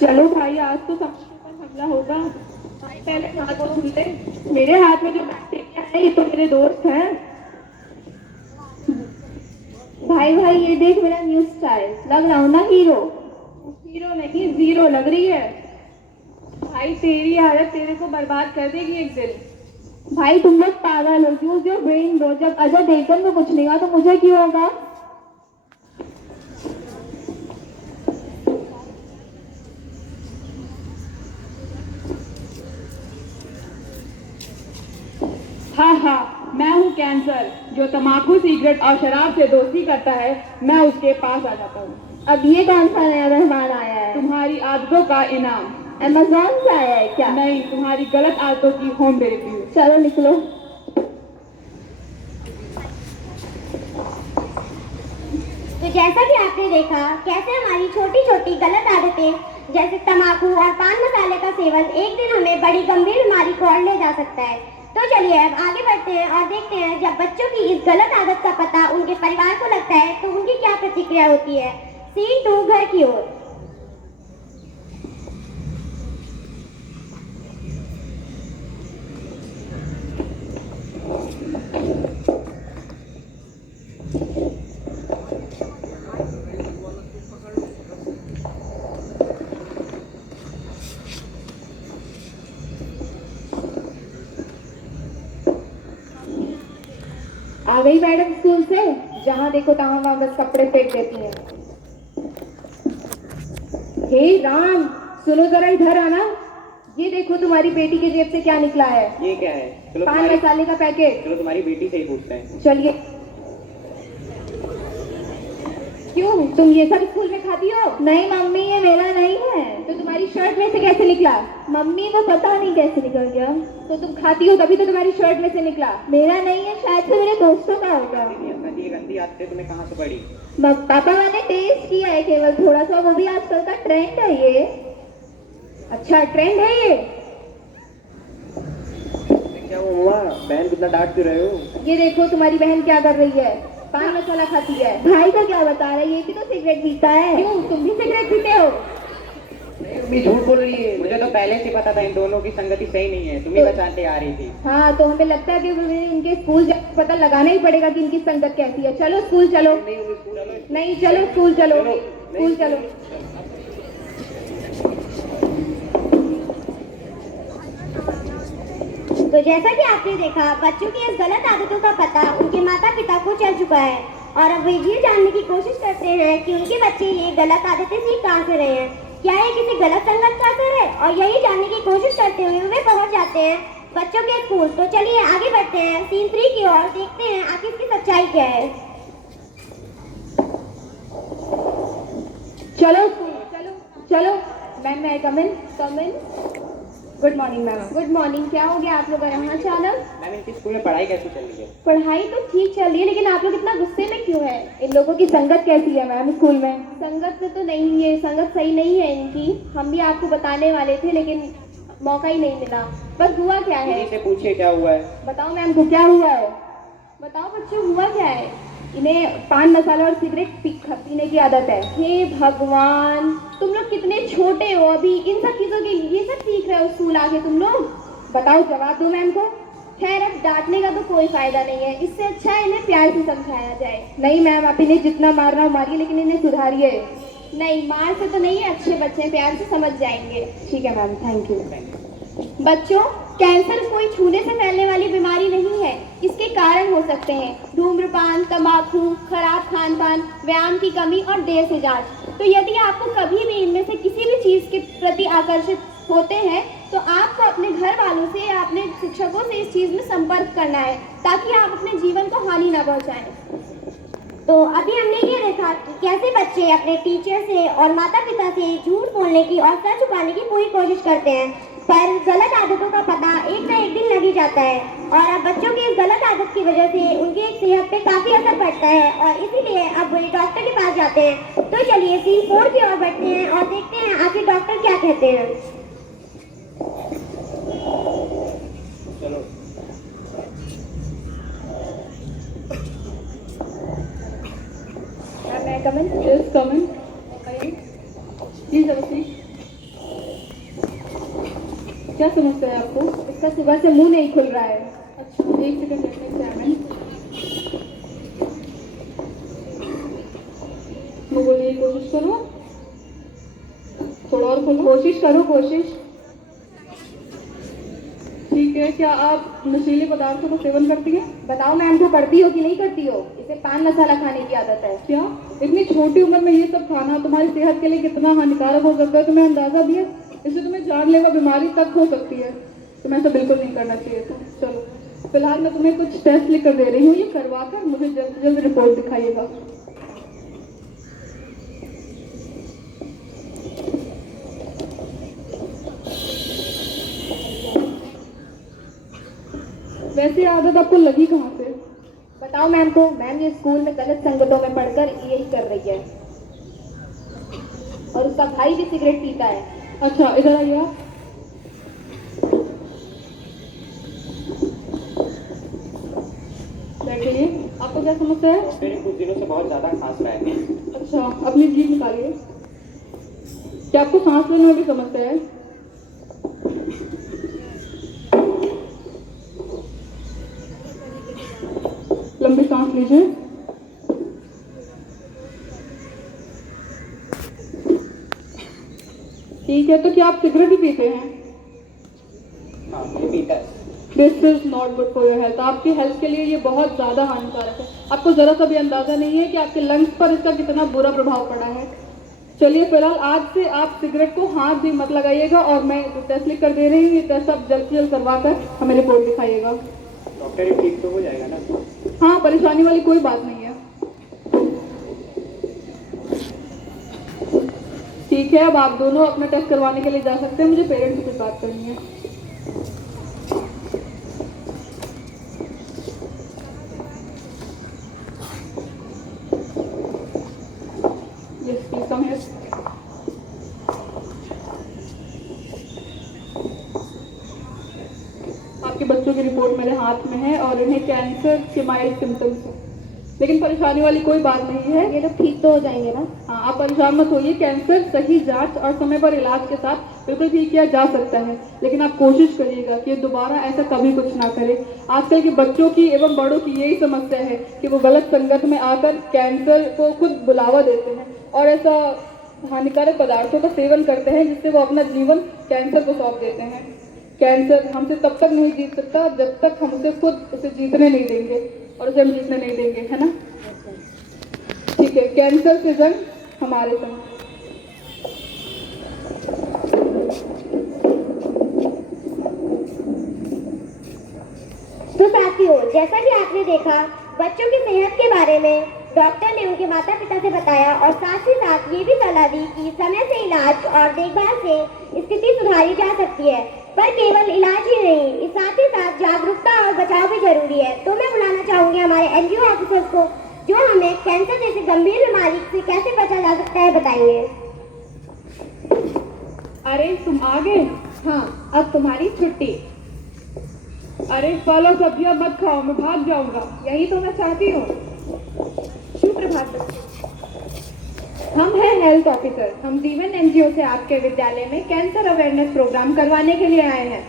चलो भाई, आज तो सबके ऊपर हमला होगा। भाई पहले हाथ को धुल ले। मेरे हाथ में जो बैक्टीरिया है ये तो मेरे दोस्त हैं। भाई भाई ये देख मेरा न्यू स्टाइल, लग रहा हूँ ना हीरो। हीरो नहीं, जीरो लग रही है। भाई तेरी हालत तेरे को बर्बाद कर देगी एक दिन। भाई तुम लोग पागल हो, यूज योर ब्रेन ब्रो। जब अजय देवगन को कुछ नहीं हुआ तो मुझे क्यों होगा? हाँ हाँ, मैं हूँ कैंसर। जो तम्बाकू, सिगरेट और शराब से दोस्ती करता है, मैं उसके पास आ जाता हूँ। अब ये कौन सा नया मेहमान आया है? तुम्हारी आदतों का इनाम। अमेज़न से आया है क्या? नहीं, तुम्हारी गलत आदतों की होम डिलीवरी। चलो निकलो। तो जैसा कि आपने देखा कैसे हमारी छोटी छोटी गलत आदतें जैसे तम्बाकू और पान मसाले का सेवन एक दिन हमें बड़ी गंभीर बीमारी को ओर ले जा सकता है। तो चलिए अब आगे बढ़ते हैं और देखते हैं जब बच्चों की इस गलत आदत का पता उनके परिवार को लगता है तो उनकी क्या प्रतिक्रिया होती है। सीन 2, घर की ओर। आ गई मैडम स्कूल से? जहाँ देखो तहाँ वहाँ बस कपड़े फेंक देती हैं। हे राम, सुनो जरा, इधर आना। ये देखो तुम्हारी बेटी की जेब से क्या निकला है। ये क्या है? चलो पान तुम्हारी मसाले का पैकेट। चलो तुम्हारी बेटी से ही पूछते हैं। चलिए। क्यों, तुम ये सब स्कूल में खाती हो? नहीं मम्मी, ये मेरा नहीं है। तो तुम्हारी शर्ट में से कैसे निकला? मम्मी को पता नहीं कैसे निकल गया। तो तुम खाती हो तभी तो तुम्हारी शर्ट में से निकला। मेरा नहीं है, शायद से मेरे दोस्तों का होगा। ये गंदी आदतें तुम्हें कहाँ से पड़ी? पापा मैंने टेस्ट किया है केवल थोड़ा सा, वो भी आजकल का ट्रेंड है ये। अच्छा ट्रेंड है ये? क्या हुआ बहन, कितना डांट क्यों रहे हो? ये देखो तुम्हारी बहन क्या कर रही है, पान मसाला खाती है। भाई का क्या बता रहा है, ये भी तो सिगरेट पीता है। क्यों, तुम भी सिगरेट पीते हो? तुम झूठ बोल रही है। मुझे तो पहले से पता था इन दोनों की संगति सही नहीं है, तुम्हें बचाते आ रही थी। हाँ, तो हमें लगता है कि इनके स्कूल जाकर पता लगाना ही पड़ेगा कि इनकी संगत कैसी है। चलो स्कूल चलो। नहीं चलो स्कूल चलो, स्कूल चलो। तो जैसा कि आपने देखा बच्चों की इस गलत आदतों का पता उनके माता पिता को चल चुका है और अब वे ये जानने की कोशिश करते हैं कि उनके बच्चे ये गलत आदतें सीख कहाँ से रहे हैं, क्या ये किसी गलत संगत का असर है, और यही जानने की कोशिश करते हुए वे पहुंच जाते हैं बच्चों के स्कूल। तो चलिए आगे बढ़ते हैं सीन 3 की ओर, देखते हैं आखिर इसकी सच्चाई क्या है। चलो चलो चलो। मैम मैं come in. Good morning ma'am. Good morning. क्या हो गया आप लोग यहाँ अचानक? मैम इनकी स्कूल में पढ़ाई कैसी चल रही है? पढ़ाई तो ठीक चल रही है, लेकिन आप लोग इतना गुस्से में क्यों है? इन लोगों की संगत कैसी है मैम स्कूल में? संगत में तो नहीं है, संगत सही नहीं है इनकी। हम भी आपको बताने वाले थे लेकिन मौका ही नहीं मिला। बस हुआ क्या है? इन्हीं से पूछिए क्या हुआ है। बताओ मैम को क्या हुआ है। बताओ बच्चों हुआ क्या है? इन्हें पान मसाला और सिगरेट पीने की आदत है। हे भगवान, तुम लोग कितने छोटे हो, अभी इन सब चीजों के ये सब सीख रहे हो स्कूल आके तुम लोग। बताओ, जवाब दो मैम को। खैर अब डांटने का तो कोई फायदा नहीं है, इससे अच्छा है इन्हें प्यार से समझाया जाए। नहीं मैम, आप इन्हें जितना मारना हो मारिए, लेकिन इन्हें सुधारिए। नहीं, मार से तो नहीं है, अच्छे बच्चे प्यार से समझ जाएंगे। ठीक है मैम, थैंक यू। बच्चों, कैंसर कोई छूने से फैलने वाली बीमारी नहीं है। इसके कारण हो सकते हैं धूम्रपान, तंबाकू, खराब खान पान, व्यायाम की कमी और देर से जांच। तो यदि आपको कभी भी इनमें से किसी भी चीज के प्रति आकर्षित होते हैं तो आपको अपने घर वालों से या अपने शिक्षकों से इस चीज में संपर्क करना है ताकि आप अपने जीवन को हानि न पहुंचाएं। तो अभी हमने ये देखा कि कैसे बच्चे अपने टीचर से और माता पिता से झूठ बोलने की और सच छुपाने की पूरी कोशिश करते हैं, पर गलत आदतों का पता एक न एक दिन लग ही जाता है और अब बच्चों की इस गलत आदत की वजह से उनकी सेहत पे काफी असर पड़ता है और इसीलिए अब वे डॉक्टर के पास जाते हैं। तो चलिए सीन 4 की ओर बढ़ते हैं और देखते हैं आखिर डॉक्टर क्या कहते हैं। चलो मैं come in. Yes, come in. Please have a seat. क्या समस्या है आपको? इसका सुबह से मुंह नहीं खुल रहा है। अच्छा, एक सेकंड लेट मी एग्जामिन। वो बोलिए, कोशिश करो, थोड़ा और खोलो। कोशिश करो, कोशिश। ठीक है, क्या आप नशीले पदार्थों का सेवन करती हैं? बताओ मैम को करती हो कि नहीं करती हो? इसे पान मसाला खाने की आदत है। क्या इतनी छोटी उम्र में ये सब खाना तुम्हारी सेहत के लिए कितना हानिकारक हो सकता है तुम्हें अंदाजा भी है? इससे तुम्हें जानलेवा बीमारी तक हो सकती है। तुम्हें ऐसा बिल्कुल नहीं करना चाहिए था। चलो, फिलहाल मैं तुम्हें कुछ टेस्ट लिख कर दे रही हूँ, ये करवा कर मुझे जल्द से जल्द रिपोर्ट दिखाइएगा। वैसे आदत आपको लगी कहाँ से? बताओ मैम को। मैम ये स्कूल में गलत संगतों में पढ़कर यही कर रही है, और उसका भाई भी सिगरेट पीता है। अच्छा, इधर आइए आप। बैठिए। आपको क्या समस्या है? मेरे कुछ दिनों से बहुत ज्यादा खांस रहा है। अच्छा, अपनी जीभ निकालिए। क्या आपको सांस लेने में भी समस्या है? लंबी सांस लीजिए। ठीक है, तो क्या आप सिगरेट भी पीते हैं? हाँ, मैं पीता है। This is not good for your health. आपकी हेल्थ के लिए ये बहुत ज़्यादा हानिकारक है। आपको ज़रा सा भी अंदाज़ा नहीं है कि आपके लंग्स पर इसका कितना बुरा प्रभाव पड़ा है। चलिए, फिलहाल आज से आप सिगरेट को हाथ भी मत लगाइएगा, और मैं जो टेस्ट लिख कर दे रही हूँ, ये टेस्ट आप जल्द से जल्द करवा कर हमें रिपोर्ट दिखाइएगा। डॉक्टर, ये ठीक तो हो जाएगा ना? हाँ, परेशानी वाली कोई बात नहीं है। ठीक है, अब आप दोनों अपना टेस्ट करवाने के लिए जा सकते हैं। मुझे पेरेंट्स से कुछ बात करनी है। Yes please come here. आपके बच्चों की रिपोर्ट मेरे हाथ में है, और इन्हें कैंसर के माइल्ड सिम्टम्स हैं, लेकिन परेशानी वाली कोई बात नहीं है। ये लोग ठीक तो हो जाएंगे ना? हाँ, आप परेशान मत होइए। कैंसर सही जांच और समय पर इलाज के साथ बिल्कुल ठीक किया जा सकता है, लेकिन आप कोशिश करिएगा कि दोबारा ऐसा कभी कुछ ना करें। आजकल के बच्चों की एवं बड़ों की यही समस्या है कि वो गलत संगत में आकर कैंसर को खुद बुलावा देते हैं और ऐसा हानिकारक पदार्थों का सेवन करते हैं जिससे वो अपना जीवन कैंसर को सौंप देते हैं। कैंसर हमसे तब तक नहीं जीत सकता जब तक हम उसे जीतने नहीं देंगे, और उसे हम जीतने नहीं देंगे, है ना? ठीक है, कैंसर से जंग हमारे संग। तो साथियों, जैसा कि आपने देखा, बच्चों की सेहत के बारे में डॉक्टर ने उनके माता पिता से बताया, और साथ ही साथ ये भी सलाह दी कि समय से इलाज और देखभाल से स्थिति सुधारी जा सकती है। पर केवल इलाज ही नहीं, इस साथ ही साथ जागरूकता और बचाव भी जरूरी है। तो मैं बुलाना चाहूंगी हमारे एनजीओ ऑफिसर्स को, जो हमें कैंसर जैसी गंभीर बीमारी से कैसे बचा जा सकता है बताएंगे। अरे, तुम आ गए? हाँ, अब तुम्हारी छुट्टी। अरे, फल और सब्जियां मत खाओ, मैं भाग जाऊंगा। यही तो मैं चाहती हूँ। सुप्रभात बच्चों। हम हैं हेल्थ ऑफिसर। हम जीवन एनजीओ से आपके विद्यालय में कैंसर अवेयरनेस प्रोग्राम करवाने के लिए आए हैं।